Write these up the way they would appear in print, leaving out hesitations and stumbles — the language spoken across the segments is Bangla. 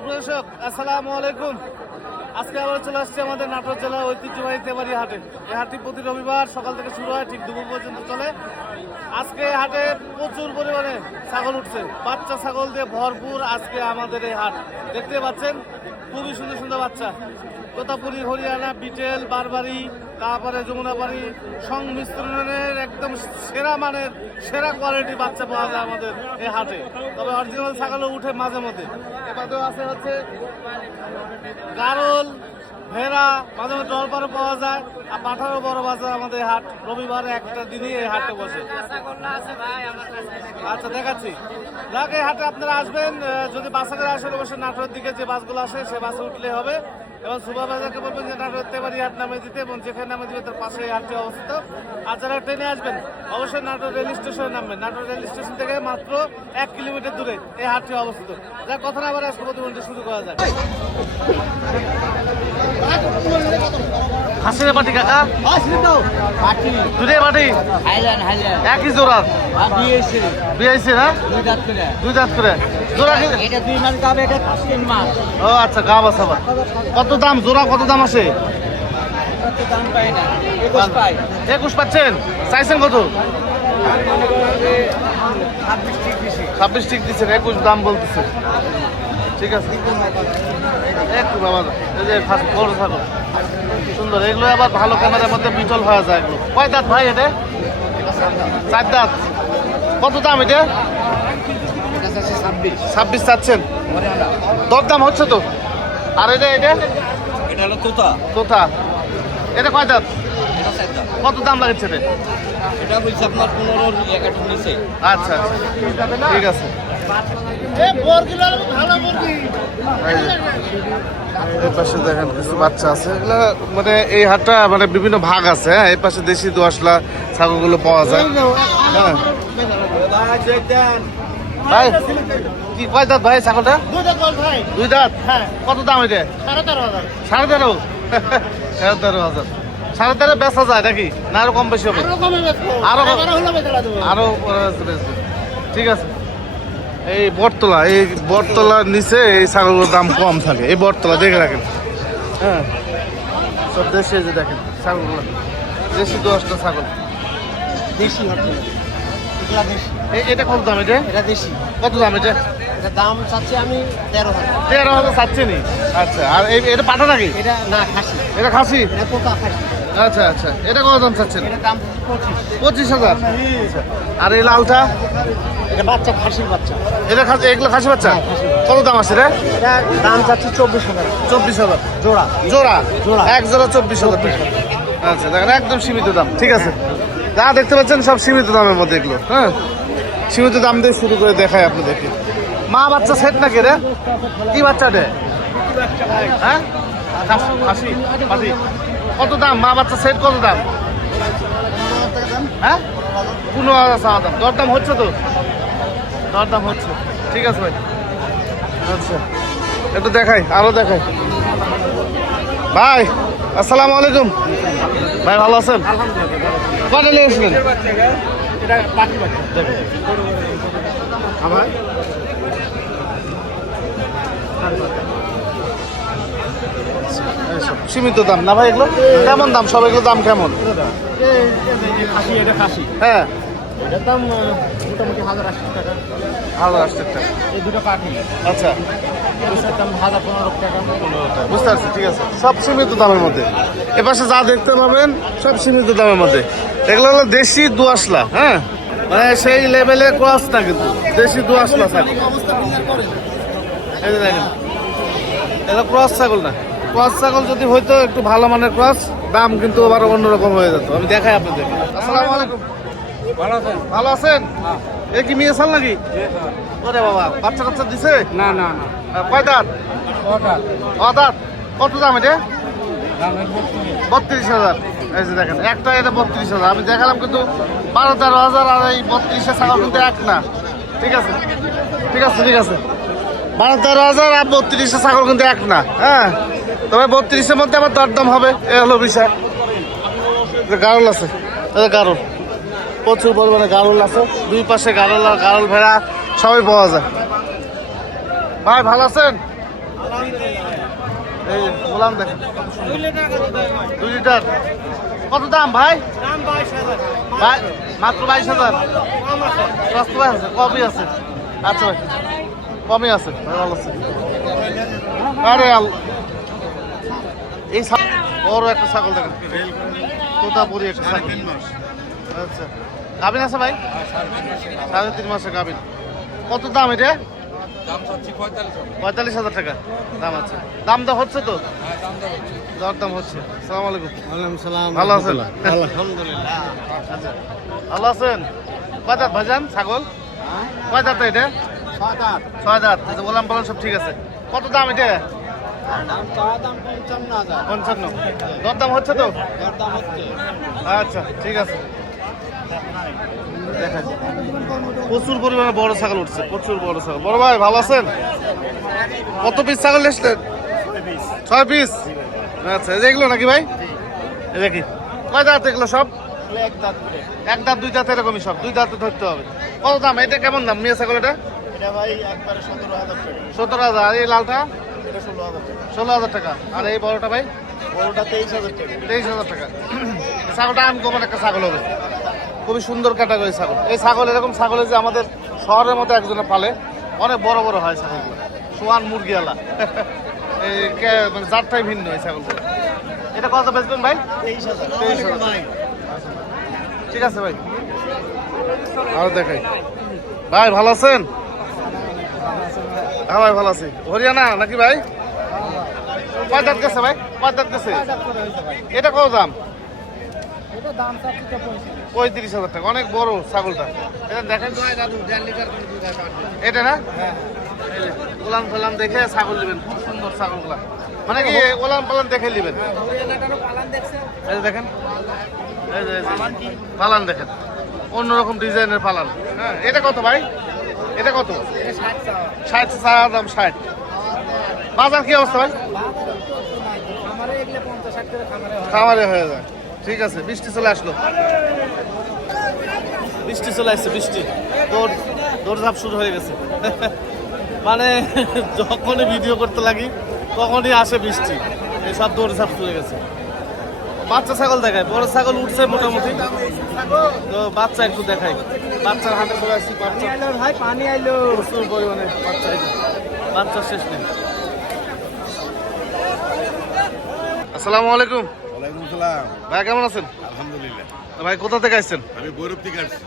সুপ্রদর্শক আসসালামু আলাইকুম। আজকে আবার চলে আসছে আমাদের নাটোর জেলার ঐতিহ্যবাহী তেবাড়ি হাটে। এই হাটটি প্রতি রবিবার সকাল থেকে শুরু হয়, ঠিক দুপুর পর্যন্ত চলে। আজকে হাটে প্রচুর পরিমাণে ছাগল উঠছে, বাচ্চা ছাগল দিয়ে ভরপুর আজকে আমাদের এই হাট। দেখতে পাচ্ছেন খুবই সুন্দর সুন্দর বাচ্চা, তোতাপুরি, হরিয়ানা, বিটেল, বারবারি, তারপরে যমুনাপাড়ি সংমিশ্রণের একদম সেরা মানের সেরা কোয়ালিটি বাচ্চা পাওয়া যায় আমাদের এই হাটে। তবে অরিজিনাল ছাগলও উঠে মাঝে মধ্যে। এবারেও আছে হচ্ছে গারল, ভেড়া, মাঝে মধ্যে দরবারও পাওয়া যায়। আর পাঠারও বড় বাজার আমাদের হাট, রবিবারে একটা দিনই এই হাটে বসে। আচ্ছা দেখাচ্ছি, যাক এই হাটে আপনারা আসবেন। যদি বাসে করে আসেন অবশ্যই নাটোরের দিকে যে বাসগুলো আসে সে বাসে উঠলে হবে। এবং সুপারভাইজারকে বলবেন যে নাটোরের তেবাড়ি হাট নামে দিতে, এবং যেখানে নামে দিবে তার পাশে এই হাটটি অবস্থিত। আর যারা ট্রেনে আসবেন অবশ্যই নাটোর রেল স্টেশনে নামবেন। নাটোর রেল স্টেশন থেকে মাত্র 1 কিলোমিটার দূরে এই হাটটি অবস্থিত। যা কথা না বলে আজকে প্রতিমন্ত্রী শুরু করা যায়। হাসিনা পাটি কাকা, দুটাই পাটি একই জোড়া বিয়েছে না, দুই দাঁত করে জোড়া। ও আচ্ছা, গা বাস আবার কত দাম জোড়া, কত দাম আছে? 21 পাচ্ছেন, চাইছেন কত? 26 ঠিক দিচ্ছেন, 21 দাম বলতেছে। ঠিক আছে, একটু বাবা এই যে বড় থাকো সুন্দর, এগুলো আবার ভালো ক্যামেরার মধ্যে বিটল হয়ে যায়। এগুলো কয় দাঁত ভাই? এটা 4 দাঁত। কত দাম এটা? 26 চাচ্ছেন, দরদাম হচ্ছে তো। আর এটা এটা এটা হলো তোতা। তোতা, এটা কয় দাঁত? কত দাম লাগছে রে? এটা বলছে আপনার 15 নিচে। আচ্ছা আচ্ছা, ঠিক আছে। এই পাশে দেখেন কিছু বাচ্চা আছে, এগুলা মানে এই হাটটা মানে বিভিন্ন ভাগ আছে। হ্যাঁ, এই পাশে দেশি দোআঁশলা ছাগলগুলো পাওয়া যায়। হ্যাঁ ভাই, কি কয় দাঁত ভাই ছাগলটা? 2 দাঁত। হ্যাঁ, কত দাম এটা? 13,500। 13,500? 13,500। 13,500 বেচা যায় নাকি, না আরো কম বেশি হবে? আরো ঠিক আছে। এই বটতলার নিচে এই ছাগলগুলোর দাম কম থাকে। এই বটতলা দেখে রাখেন। হ্যাঁ, সব দেশে যে দেখেন ছাগলগুলো, দেশি 10টা ছাগল দেশি হচ্ছে এটা কত দাম? এটা দেশি। কত দাম এটা? এটা দাম চাচ্ছি আমি 13,000। 13,000 চাচ্ছে নি? আচ্ছা, আর এটা পাঠা নাকি? এটা না, খাসি। এটা খাসি? এটা পোকা খাসি। আচ্ছা আচ্ছা, এটা কত দাম চাচ্ছেন? এটা দাম 25,000। আর এই লালটা? এটা বাচ্চা, খাসির বাচ্চা। এটা খাসি, এগুলো খাসি বাচ্চা? কত দাম আছে রে? এটা দাম চাচ্ছি 24,000। 24,000 জোড়া জোড়া? জোড়া, এক জোড়া 24,000 টাকা। আচ্ছা দেখেন, একদম সীমিত দাম। ঠিক আছে, যা দেখতে পাচ্ছেন সব সীমিত দামের মধ্যে এগুলো। হ্যাঁ, সীমিত দাম দিয়ে শুরু করে দেখায় আপনাদেরকে। মা বাচ্চা সেট নাকি রে? কি বাচ্চা রে? হ্যাঁ, খাসি পাটি। কত দাম মা বাচ্চা সেট? কত দাম? হ্যাঁ, 15,000 চাওয়া দাম। দরদাম হচ্ছে তো? দরদাম হচ্ছে, ঠিক আছে ভাই। আচ্ছা, একটু দেখাই, আরো দেখাই। ভাই আসসালামু আলাইকুম। ভাই ভালো আছেন? কটা নিয়ে এসেছিলেন? সীমিত দাম না ভাই এগুলো? কেমন দাম সব এগুলো? দাম কেমন? এটা খাসি। হ্যাঁ, এটার দাম মোটামুটি 1,080 টাকা। 1,080 টাকা। এই দুটো পাখি, আচ্ছা, এটার দাম 1,015 টাকা। বুঝতে পারছি, ঠিক আছে। সব সীমিত দামের মধ্যে। এপাশে যা দেখতে পাবেন সব সীমিত দামের মধ্যে। এগুলো হলো দেশি দোআঁশলা। হ্যাঁ, মানে সেই লেভেলে ক্রস না, কিন্তু দেশি দোআঁশলা ছাগল। এই যে দেখেন, এটা ক্রস ছাগল না। ক্রস ছাগল যদি হয়তো একটু ভালো মানের ক্রস, দাম কিন্তু আবার অন্যরকম হয়ে যেত। আমি দেখাই আপনাদের। আসসালামু আলাইকুম। ভালো আছেন? ভালো আছেন? এ কি মেয়ে ছাল নাকি? ওরে বাবা, বাচ্চা কাচ্চা দিছে? না না না, কয় দাঁত? দাঁত। কত দাম এটা? 32,000। এই যে দেখেন, একটা এটা 32,000। আমি দেখালাম কিন্তু 12-13,000। আর এই 32,000 ছাগল কিন্তু এক না। ঠিক আছে ঠিক আছে ঠিক আছে, 12-13,000 আর 32,000 ছাগল কিন্তু এক না। হ্যাঁ, তবে 32-এর মধ্যে আবার দরদাম হবে, এ হলো বিষয়। গারল আছে, গারল প্রচুর পরিমাণে গারল আছে। দুই পাশে গারল আর গারল ভেড়া সবই পাওয়া যায়। ভাই ভালো আছেন? এই যে গোলাম দেখেন 2 লিটার কত দাম ভাই? ভাই মাত্র 22,000। সস্তা আছে, কমই আছে। আচ্ছা ভাই কমই আছে, ভাই ভালো আছে। আরে এই বড় একটা ছাগল দেখেন, তোতাপুরি একটা ছাগল। আচ্ছা গাভিন আছে ভাই? 3.5 মাসের গাভিন। কত দাম এটা? 45,000 টাকা দাম আছে। দাম তো হচ্ছে তো? দরদাম হচ্ছে। আসসালামু আলাইকুম। ভালো আছেন? আলহামদুলিল্লাহ। আচ্ছা ভালো আছেন? কয় দাঁত ভাইজান ছাগল? কয় দাঁত এটা? 6 দাঁত। আচ্ছা বললাম বললাম সব ঠিক আছে। কত দাম এটা? দাম 55,000। 55। দরদাম হচ্ছে তো? দাম হচ্ছে। আচ্ছা ঠিক আছে। দেখেন প্রচুর পরিমাণে বড় ছাগল উঠছে, প্রচুর বড় ছাগল। বড় ভাই ভালো আছেন? কত পিস ছাগল এসছেন? 6 পিস। আচ্ছা এই যে এগুলো নাকি ভাই? এই দেখি কয় দাঁত এগুলো সব? এক দাঁত করে। 1 দাঁত 2 দাঁত এরকমই সব, 2 দাঁতে ধরতে হবে। কত দাম এটা? কেমন দাম মেয়ে ছাগল এটা? এটা ভাই একবারে 17,000 টাকা। 17,000। আর এই লালটা? এটা 16,000 টাকা। 16,000 টাকা। আর এই বড়টা ভাই? বড়টা 23,000 টাকা। 23,000 টাকা। ছাগলটা আনকমন একটা ছাগল হবে, খুবই সুন্দর ক্যাটাগরি ছাগল। এই ছাগল এরকম ছাগলের যে আমাদের শহরের মতো একজনে পালে, অনেক বড় বড় হয় ছাগলগুলো, সোয়ান মুরগিওয়ালা। এই মানে জাতটাই ভিন্ন এই ছাগলগুলো। এটা কত বেচবেন ভাই? 23,000। 23,000। ঠিক আছে ভাই, আরো দেখাই। ভাই ভালো আছেন? হ্যাঁ ভাই ভালো আছি। হরিয়ানা নাকি ভাই? কয় দাঁত গেছে ভাই? কয় দাঁত গেছে? এটা কত দাম? এটা দাম চাচ্ছি 35,000 টাকা। অনেক বড় ছাগলটা। এটা দেখেন এটা না? এই যে ওলান পালান দেখে ছাগল নেবেন, খুব সুন্দর ছাগলগুলা। মানে কি ওলান পালান দেখে নেবেন। এই যে দেখেন, এই যে পালান দেখেন, অন্যরকম ডিজাইনের পালান। হ্যাঁ এটা কত ভাই? এটা কত? 60 চাওয়া দাম 60। বাজার কি অবস্থা ভাই? খামারে হয়ে যায়। ঠিক আছে, বৃষ্টি চলে আসলো, বৃষ্টি চলে আসছে, বৃষ্টি দৌড়ঝাঁপ শুরু হয়ে গেছে। মানে যখনই ভিডিও করতে লাগি তখনই আসে বৃষ্টি, এই সব দৌড়ঝাঁপ শুরু হয়ে গেছে। বাচ্চা ছাগল দেখায়, বড় ছাগল উঠছে মোটামুটি, তো বাচ্চা একটু দেখাই। বাচ্চার হাতে চলে আসছি, বাচ্চা ভাই পানি আইলো। প্রচুর পরিমাণে বাচ্চা, বাচ্চার শেষ নেই। আসসালামু আলাইকুম। ওয়ালাইকুম সালাম। ভাই কেমন আছেন? আলহামদুলিল্লাহ। ভাই কোথা থেকে আসছেন? আমি ভৈরব থেকে আসছি।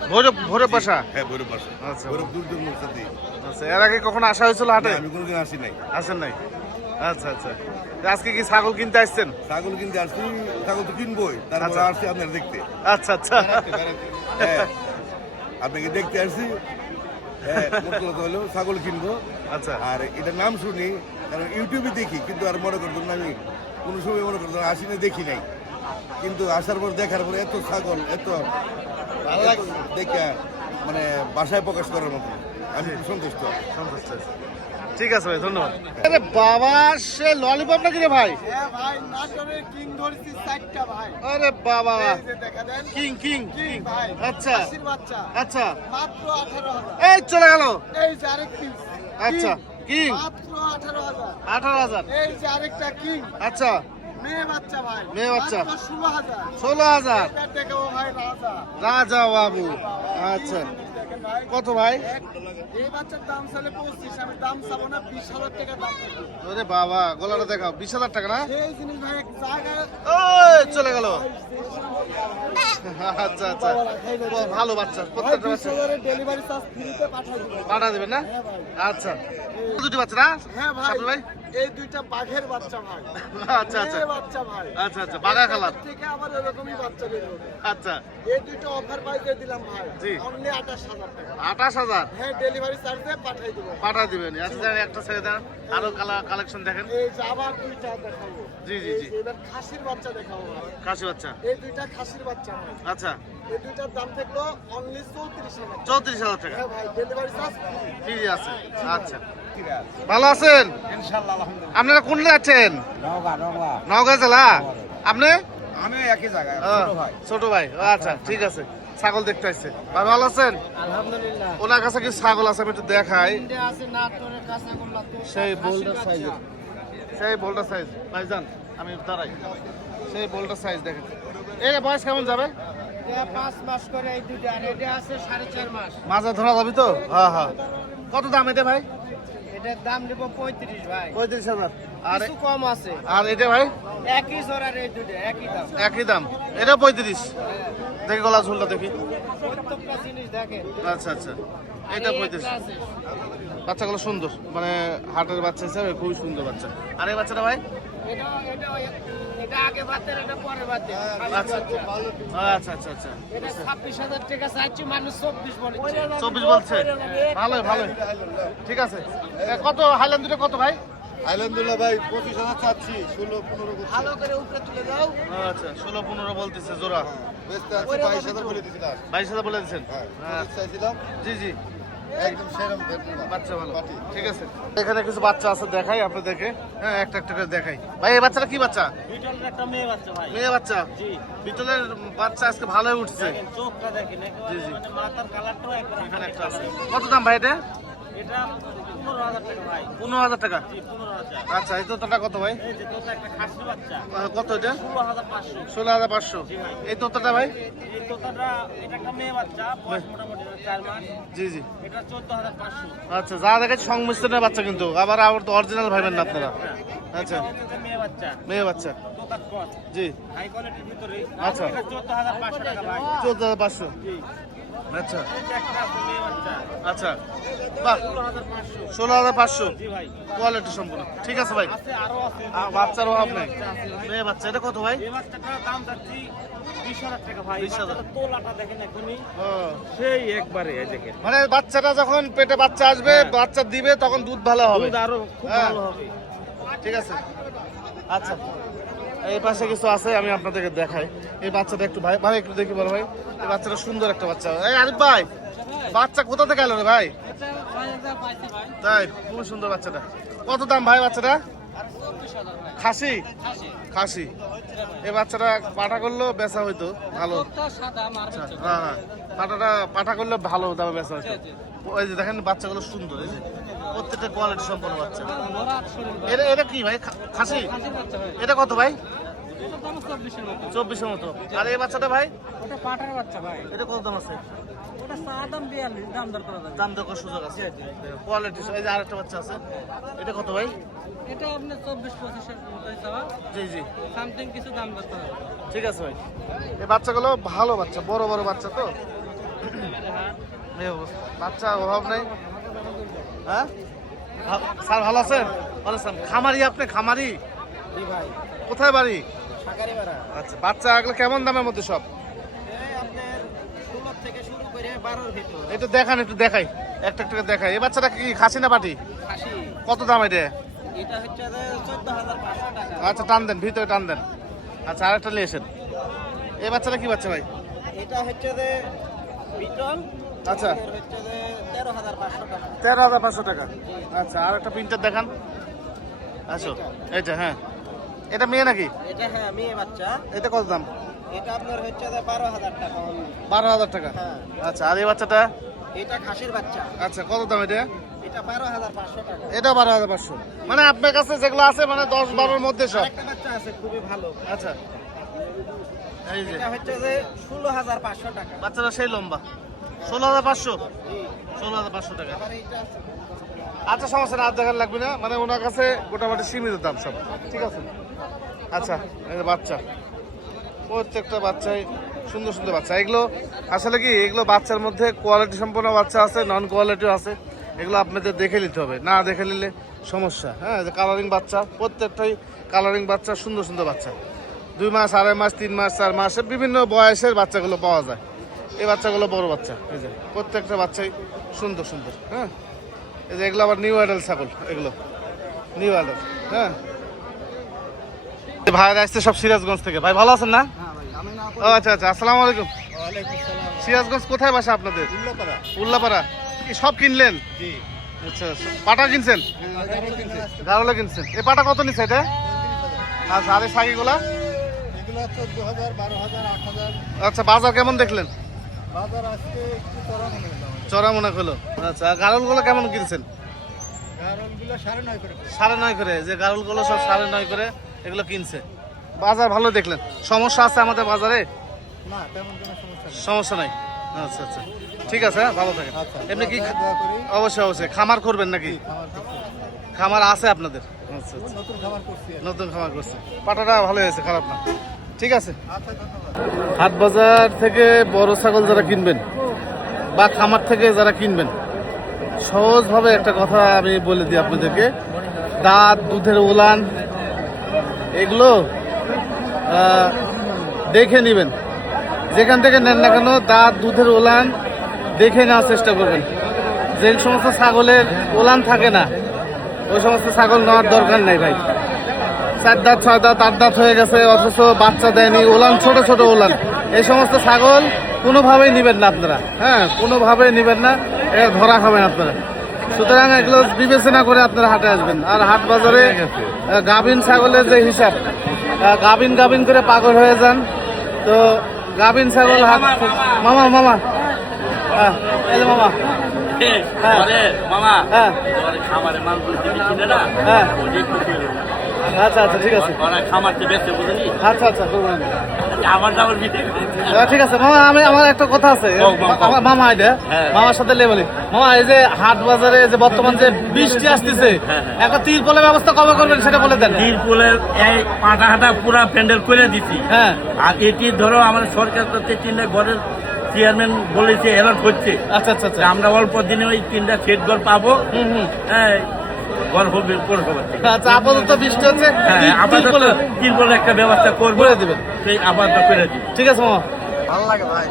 ভৈরব বাসা? হ্যাঁ, ভৈরব পাশে। আচ্ছা। ভৈরব দূর দূর সাথে। আচ্ছা এর আগে কখনো আসা হয়েছিল হাটে? আমি কোনোদিন আসি নাই। আসেন নাই? আচ্ছা আচ্ছা। তো আজকে কি ছাগল কিনতে আসছেন? ছাগল কিনতে আসছি, ছাগল তো কিনবই, তারপরে আচ্ছা। আসছি আপনার দেখতে। আচ্ছা আচ্ছা। হ্যাঁ, আপনাকে দেখতে আসছি। হ্যাঁ, মোট কথা হলো ছাগল কিনবো। আচ্ছা আর এটার নাম শুনি, কারণ ইউটিউবে দেখি, কিন্তু আর মনে করতাম না, আমি কোনো সময় মনে করতাম আসি না, দেখি নাই। কিন্তু আসার পর দেখার পরে এত ছাগল, এত দেখে মানে বাসায় প্রকাশ করার মতো, আমি খুব সন্তুষ্ট। সন্তুষ্ট আছি। ঠিক আছে ভাই, ধন্যবাদ। আরে বাবা, সে ললিপপ নাকি রে ভাই? হ্যাঁ ভাই, নাটোরের কিং ধরছি 4টা ভাই। আরে বাবা, এই যে দেখা দেন। কিং কিং কিং ভাই। আচ্ছা খাসির বাচ্চা। আচ্ছা, মাত্র 18,000। এই চলে গেল। এই যে আরেক পিস। আচ্ছা কিং মাত্র 18,000। 18,000। এই যে আরেকটা কিং। আচ্ছা মেয়ে বাচ্চা ভাই। মেয়ে বাচ্চা। মাত্র 16,000। 16,000। এটা দেখাবো ভাই রাজা। রাজা বাবু। আচ্ছা দেখেন ভাই। কত ভাই? এই বাচ্চার দাম চাইলে 25, আমি দাম চাবো না, 20,000 টাকা দাম চাইবো। আরে বাবা, গলাটা দেখাও। 20,000 টাকা না? সেই জিনিস ভাই এক জায়গায় ওই চলে গেল। আচ্ছা আচ্ছা, ভালো বাচ্চা, প্রত্যেকটা বাচ্চা 20,000 ডেলিভারি চার্জ ফ্রিতে পাঠিয়ে দিবেন। পাঠা দেবেন না? হ্যাঁ ভাই। আচ্ছা, দুটি বাচ্চা না? হ্যাঁ ভাই, সাপড়ি ভাই? এই দুইটা বাঘের বাচ্চা ভাই। আচ্ছা আচ্ছা মেয়ে বাচ্চা ভাই। আচ্ছা আচ্ছা, বাঘা কালার। থেকে আবার এরকমই বাচ্চা বের হবে। আচ্ছা, এই দুইটা অফার প্রাইসে দিলাম ভাই। জি। অনলি 28,000 টাকা। 28,000 হ্যাঁ, ডেলিভারি চার্জে পাঠিয়ে দেবো। পাঠা দিবেন। আচ্ছা একটা ছেড়ে দেন, আরো কালেকশন দেখেন। এই যে আবার দুইটা দেখাবো। জি, জি, জি। এই যে এবার খাসির বাচ্চা দেখাবো ভাই। কাশি বাচ্চা। এই দুইটা খাসির বাচ্চা ভাই। আচ্ছা, এই দুইটার দাম থাকলো অনলি 34,000 টাকা। 34,000 টাকা হ্যাঁ ভাই, ডেলিভারি চার্জ ফ্রি। ফ্রি আছে। আচ্ছা, ভালো আছেন? ইনশাআল্লাহ, আলহামদুলিল্লাহ। আপনারা কোন যাচ্ছেন? নওগাঁ জেলা। আপনি? আমি একই জায়গায়, ছোট ভাই। আচ্ছা ঠিক আছে, ছাগল দেখতে আসছে। ভাই ভালো আছেন? আলহামদুলিল্লাহ। ওনার কাছে কি ছাগল আছে আমি একটু দেখাই। আছে নাটোরের কাঁচাগোল্লা তো সেই খাসির বোল্ডার বাচ্চা। সাইজের। সেই বোল্ডার সাইজ ভাইজান, আমি দাঁড়াই, সেই বোল্ডার সাইজ দেখেন। এর বয়স কেমন যাবে? 5 মাস করে এই দুটো, আর এটা আছে 4.5 মাস। মাঝে ধরা যাবি তো? হ্যাঁ হ্যাঁ। কত দাম এটা ভাই? এটার দাম নেব 35 ভাই। 35,000। আর কিছু কম আছে। আর এটা ভাই? একই জোড়ার এই দুটো একই দাম। একই দাম, এটা 35। দেখি গলা ঝুলটা দেখি। প্রত্যেকটা জিনিস দেখেন। আচ্ছা আচ্ছা, এটা 35। বাচ্চাগুলো সুন্দর, মানে হাটের বাচ্চা হিসাবে খুবই সুন্দর বাচ্চা। আর এই বাচ্চাটা ভাই? এটা এটা এটা আগে বাতের, এটা পরে বাতের। আচ্ছা আচ্ছা আচ্ছা আচ্ছা। এটা 26,000 টাকা চাইছি, মানুষ 24 বলে। 24 বলছে? ভালো ভালো, ঠিক আছে। কত হাইল্যান্ড দুটো কত ভাই? আলহামদুলিল্লাহ ভাই 25,000 চাচ্ছি, 16-15 করছি। ভালো করে উপরে তুলে দাও। আচ্ছা 16-15 বলতেছে জোড়া। বেচতে আছি 22,000 বলে দিছিলাম। 22,000 বলে দিচ্ছেন? হ্যাঁ, চাইছিলাম জি জি, একদম সেরকম বাচ্চা ভালো, ঠিক আছে। এখানে কিছু বাচ্চা আছে, দেখাই আপনাদেরকে। হ্যাঁ, একটা একটা করে দেখাই। ভাই এই বাচ্চাটা কি বাচ্চা? বিটলের একটা মেয়ে বাচ্চা ভাই। মেয়ে বাচ্চা? জি। বিটলের বাচ্চা আজকে ভালোই উঠছে। চোখটা দেখেন, জি জি, মানে মাথার কালারটাও একদম। এখানে একটা আছে। কত দাম ভাই এটা? এটা 15,000 টাকা ভাই। 15,000 টাকা? জি 15,000। আচ্ছা, এই তোতাটা কত ভাই? এই যে তোতা একটা খাসি বাচ্চা, কত এটা? 16,500। 16,500। জি ভাই। এই তোতাটা ভাই? এই তোতাটা, এটা একটা মেয়ে বাচ্চা, বয়স মোটামুটি 4 মাস। জি জি, এটা 14,500। আচ্ছা। যা দেখেছি সংমিশ্রণের বাচ্চা, কিন্তু আবার তো অরিজিনাল ভাইবেন না আপনারা। আচ্ছা, এটা হচ্ছে যে মেয়ে বাচ্চা, মেয়ে বাচ্চা। তোতার ক্রস, জি, হাই কোয়ালিটির ভিতরে। আচ্ছা। এটা 14,500 টাকা ভাই। 14,500। জি। আচ্ছা এই যে একটা আছে মেয়ে বাচ্চা, আচ্ছা, বাহ, 16,500। 16,500। জি ভাই। কোয়ালিটি সম্পূর্ণ, ঠিক আছে ভাই। আছে, আরো আছে। বাচ্চার অভাব নেই। বাচ্চা আছে ভাই। মেয়ে বাচ্চা, এটা কত ভাই? এই বাচ্চাটার দাম চাচ্ছি 20,000 টাকা ভাই। 20,000 বাচ্চাটার তোলাটা দেখেন এখনই, ও, সেই একবারে এই দেখেন। মানে বাচ্চাটা যখন পেটে বাচ্চা আসবে, বাচ্চা দিবে, তখন দুধ ভালো হবে। দুধ আরো খুব হ্যাঁ। ভালো হবে। ঠিক আছে, আচ্ছা। এই পাশে কিছু আছে, আমি আপনাদেরকে দেখাই। এই বাচ্চাটা একটু ভাই ভাই একটু দেখি বলো ভাই। এই বাচ্চাটা সুন্দর একটা বাচ্চা। এই আরিফ ভাই, বাচ্চা কোথা থেকে এলো রে ভাই? তাই, খুবই সুন্দর বাচ্চাটা। কত দাম ভাই বাচ্চাটা? খাসি? খাসি। এই বাচ্চাটা পাঠা করলেও বেচা হইতো ভালো। আচ্ছা, হ্যাঁ হ্যাঁ, পাঠা করলে ভালো দামে বেচা হইতো। ওই যে দেখেন বাচ্চাগুলো সুন্দর, এই যে প্রত্যেকটা কোয়ালিটি সম্পন্ন বাচ্চা। এটা এটা কি ভাই? খাসি? এটা কত ভাই? 24-এর মতো। আর এই বাচ্চাটা ভাই? ওটা পাঠার বাচ্চা ভাই। এটা কত দাম আছে? ওটা দাম 42, দাম দর করা যাবে। দাম দেওয়ার সুযোগ আছে? কোয়ালিটি। এই যে আরেকটা বাচ্চা আছে, এটা কত ভাই? এটা আপনার 24-25 এর মতোই চাওয়া, জি জি, সামথিং কিছু দাম দর করা যাবে। ঠিক আছে ভাই। এই বাচ্চাগুলো ভালো বাচ্চা, বড় বড় বাচ্চা তো। এই অবস্থা, বাচ্চার অভাব নেই। হ্যাঁ স্যার, ভালো আছেন? ভালো আছেন। খামারি আপনি? খামারি? জি ভাই। কোথায় বাড়ি? শাকারি ভাড়া। আচ্ছা, বাচ্চা এগুলো কেমন দামের মধ্যে সব? এই আপনার 16 থেকে শুরু করে 12-র ভিতর। একটু দেখান, একটু দেখাই, একটা একটা করে দেখাই। এই বাচ্চাটা কি খাসি না পাটি? খাসি। কত দাম এটা? এটা হচ্ছে যে 14,500 টাকা। আচ্ছা, টান দেন, ভিতরে টান দেন। আচ্ছা, আরেকটা নিয়ে এসেন। এই বাচ্চাটা কি বাচ্চা ভাই? এটা হচ্ছে যে বিটন। আচ্ছা, এর হচ্ছে যে 13,500 টাকা। 13,500 টাকা। আচ্ছা, আর একটা প্রিন্টার দেখান। আচ্ছা, এইটা, হ্যাঁ, এটা মেয়ে নাকি? এটা হ্যাঁ মেয়ে বাচ্চা। এটা কত দাম? এটা আপনার হচ্ছে যে 12,000 টাকা। 12,000 টাকা। হ্যাঁ। আচ্ছা, আর এই বাচ্চাটা? এটা খাসির বাচ্চা। আচ্ছা, কত দাম এটা? এটা 12,500 টাকা। এটা 12,500। মানে আপনার কাছে যেগুলো আছে, মানে 10-12-র মধ্যে সব? একটা বাচ্চা আছে খুবই ভালো। আচ্ছা, এই যে এটা হচ্ছে যে 16,500 টাকা। বাচ্চাটা সেই লম্বা। 16,500? জি। 16,500 টাকা। আবার এইটা আছে। আচ্ছা, সমস্যা না, আর দেখার লাগবে না, মানে ওনার কাছে মোটামুটি সীমিত দাম সব, ঠিক আছে। আচ্ছা, এই যে বাচ্চা, প্রত্যেকটা বাচ্চাই সুন্দর সুন্দর বাচ্চা। এগুলো আসলে কি, এগুলো বাচ্চার মধ্যে কোয়ালিটি সম্পন্ন বাচ্চা আছে, নন কোয়ালিটিও আছে। এগুলো আপনাদের দেখে নিতে হবে, না দেখে নিলে সমস্যা। হ্যাঁ, যে কালারিং বাচ্চা, প্রত্যেকটাই কালারিং বাচ্চা, সুন্দর সুন্দর বাচ্চা। 2 মাস, 2.5 মাস, 3 মাস, 4 মাসে বিভিন্ন বয়সের বাচ্চাগুলো পাওয়া যায়। এই বাচ্চাগুলো বড় বাচ্চা, এই যে প্রত্যেকটা বাচ্চাই সুন্দর সুন্দর। হ্যাঁ, এই যে এগুলো আবার নিউ অ্যাডাল ছাগল, এগুলো নিউ অ্যাডাল। হ্যাঁ, ভাইরা আসছে সব সিরাজগঞ্জ থেকে। ভাই ভালো আছেন না? ও আচ্ছা আচ্ছা, আসসালামু আলাইকুম। সিরাজগঞ্জ কোথায় বাসা আপনাদের? উল্লাপাড়া। কি সব কিনলেন? আচ্ছা, পাটা কিনছেন? গারলে কিনছেন। এই পাটা কত নিচ্ছে এটা? আচ্ছা, আর এই শাকিগুলা? এগুলো 14,000, 12,000, 8,000। আচ্ছা, বাজার কেমন দেখলেন? বাজার আজকে একটু চড়া মনে হলো। চড়া মনে হলো। আচ্ছা, আর গারলগুলো কেমন কিনছেন? 9.5 করে, যে গারুলগুলো সব 9.5 করে এগুলো কিনছে। বাজার ভালো দেখলেন, সমস্যা আছে আমাদের বাজারে? সমস্যা নাই। আচ্ছা আচ্ছা, ঠিক আছে, হ্যাঁ, ভালো থাকেন। এমনি কি অবশ্যই অবশ্যই খামার করবেন নাকি? খামার আছে আপনাদের? আচ্ছা আচ্ছা, নতুন খামার করছে। পাটাটা ভালো হয়েছে, খারাপ না, ঠিক আছে। হাট বাজার থেকে বড় ছাগল যারা কিনবেন বা খামার থেকে যারা কিনবেন, সহজভাবে একটা কথা আমি বলে দিই আপনাদেরকে, দাঁত, দুধের উলান এগুলো দেখে নেবেন। যেখান থেকে নেন না কেন, দাঁত, দুধের উলান দেখে নেওয়ার চেষ্টা করবেন। যে সমস্ত ছাগলের উলান থাকে না, ওই সমস্ত ছাগল নেওয়ার দরকার নেই ভাই। 4 দাঁত, 6 দাঁত, 8 দাঁত হয়ে গেছে, অথচ বাচ্চা দেয়নি, উলান ছোট ছোট উলান, এই সমস্ত ছাগল কোনোভাবেই নেবেন না আপনারা। হ্যাঁ, কোনোভাবেই নেবেন না, এর ধরা খাবেন আপনারা। সুতরাং এগুলো বিবেচনা করে আপনারা হাটে আসবেন। আর হাট বাজারে গাভিন ছাগলের যে হিসাব, গাভিন গাভিন করে পাগল হয়ে যান। তো গাভিন ছাগল হাট, মামা মামা, হ্যাঁ এই যে মামা, হ্যাঁ হ্যাঁ হ্যাঁ, আচ্ছা আচ্ছা, ঠিক আছে, আচ্ছা আচ্ছা, করবেন। ঠিক আছে মামা, আমার একটা কথা আছে, আমার মামা এটা মামার সাথে লেবলি। মামা, এই যে হাট বাজারে যে বর্তমান যে বৃষ্টি আসতেছে, একটা তিরপলের ব্যবস্থা কবে করবেন সেটা বলে দেন। তিরপলের এই পাটা হাটা পুরা প্যান্ডেল করে দিচ্ছি। হ্যাঁ, আর এটি ধরো আমাদের সরকার তো 3টা ঘরের চেয়ারম্যান বলেছে, অ্যালার্ট হচ্ছে। আচ্ছা আচ্ছা আচ্ছা, আমরা অল্প দিনে ওই 3টা সেট ঘর পাবো। হ্যাঁ, ঘর হবে পৌরসভা থেকে। আচ্ছা, আপাতত বৃষ্টি হচ্ছে, হ্যাঁ, আপাতত তিরপলের একটা ব্যবস্থা করবো, করে দিবেন। সেই আপাতত করে দিই। ঠিক আছে মামা, ভালো লাগে ভাই।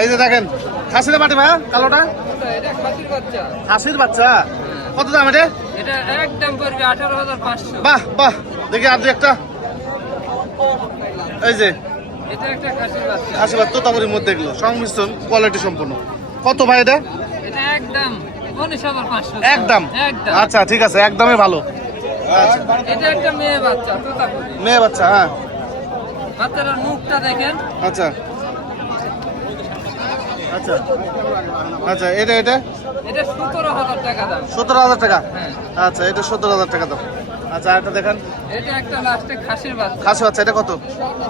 এই যে দেখেন খাসির বাটি ভাইয়া, কালোটা খাসির বাচ্চা, কত দাম এটা? এটা একদম পড়বে 18,500। বাহ বাহ, দেখি আর দু একটা, এই যে এটা একটা খাসির বাচ্চা। খাসির বাচ্চা তোতাপুরির মধ্যে এগুলো সংমিশ্রণ, কোয়ালিটি সম্পন্ন। কত ভাই এটা? এটা একদম 19,500। একদম? একদম। আচ্ছা ঠিক আছে, একদমই ভালো। আচ্ছা, এটা একটা মেয়ে বাচ্চা, তোতাপুরি। মেয়ে বাচ্চা, হ্যাঁ, বাচ্চাটার মুখটা দেখেন। আচ্ছা আচ্ছা আচ্ছা, এটা এটা এটা 17,000 টাকা দাম। 17,000 টাকা? হ্যাঁ। আচ্ছা, এটা 17,000 টাকা দাম। আচ্ছা, এটা দেখেন এটা একটা লাস্টে খাসির বাচ্চা। খাসি বাচ্চা, এটা কত?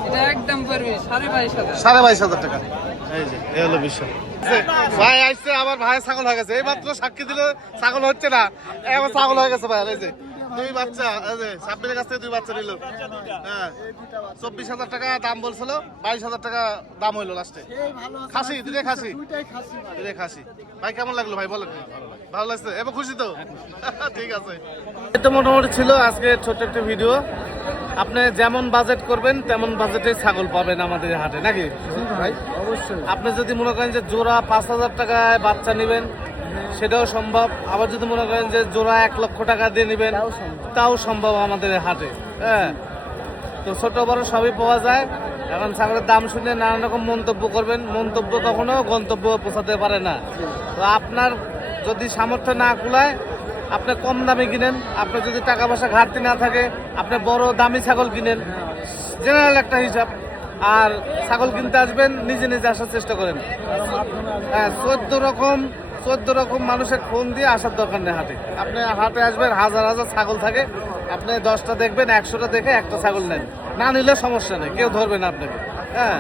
এটা একদম পড়বে 22,500। 22,500 টাকা। এই যে এই হলো বিষয়। ভাই আসছে, আবার ভাই ছাগল হয়ে গেছে, এই মাত্র সাক্ষী দিল ছাগল হচ্ছে না, এবার ছাগল হয়ে গেছে ভাই। এই যে 2 বাচ্চা, এই যে সাব্বিরের কাছ থেকে 2 বাচ্চা নিল। হ্যাঁ, 24,000 টাকা দাম বলছিল, 22,000 টাকা দাম হইলো লাস্টে। খাসি, দুটাই খাসি, দুটাই খাসি। ভাই কেমন লাগলো ভাই বলেন? ভালো লাগছে, এবার খুশি তো? ঠিক আছে, এটা মোটামুটি ছিল আজকে ছোট্ট একটা ভিডিও। আপনি যেমন বাজেট করবেন তেমন বাজেটে ছাগল পাবেন আমাদের হাটে, নাকি ভাই? অবশ্যই। আপনি যদি মনে করেন যে জোড়া 5,000 টাকায় বাচ্চা নেবেন, সেটাও সম্ভব। আবার যদি মনে করেন যে জোড়া 1 লক্ষ টাকা দিয়ে নেবেন, তাও সম্ভব আমাদের হাটে। হ্যাঁ, তো ছোট বড় সবই পাওয়া যায়। এখন ছাগলের দাম শুনে নানান রকম মন্তব্য করবেন, মন্তব্য কখনো গন্তব্য পৌঁছাতে পারে না। তো আপনার যদি সামর্থ্য না কুলায়, আপনি কম দামে কিনেন। আপনার যদি টাকা পয়সা ঘাটতি না থাকে, আপনি বড় দামি ছাগল কিনেন, জেনারেল একটা হিসাব। আর ছাগল কিনতে আসবেন, নিজে নিজে আসার চেষ্টা করেন। হ্যাঁ, 14 রকম মানুষের ফোন দিয়ে আসার দরকার নেই হাটে। আপনি হাটে আসবেন, হাজার হাজার ছাগল থাকে, আপনি 10টা দেখবেন, 100টা দেখে একটা ছাগল নেন, না নিলে সমস্যা নেই, কেউ ধরবে না আপনাকে। হ্যাঁ,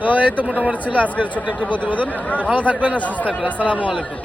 তো এই তো মোটামুটি ছিল আজকের ছোট্ট একটু প্রতিবেদন। তো ভালো থাকবেন আর সুস্থ থাকবেন। আসসালামু আলাইকুম।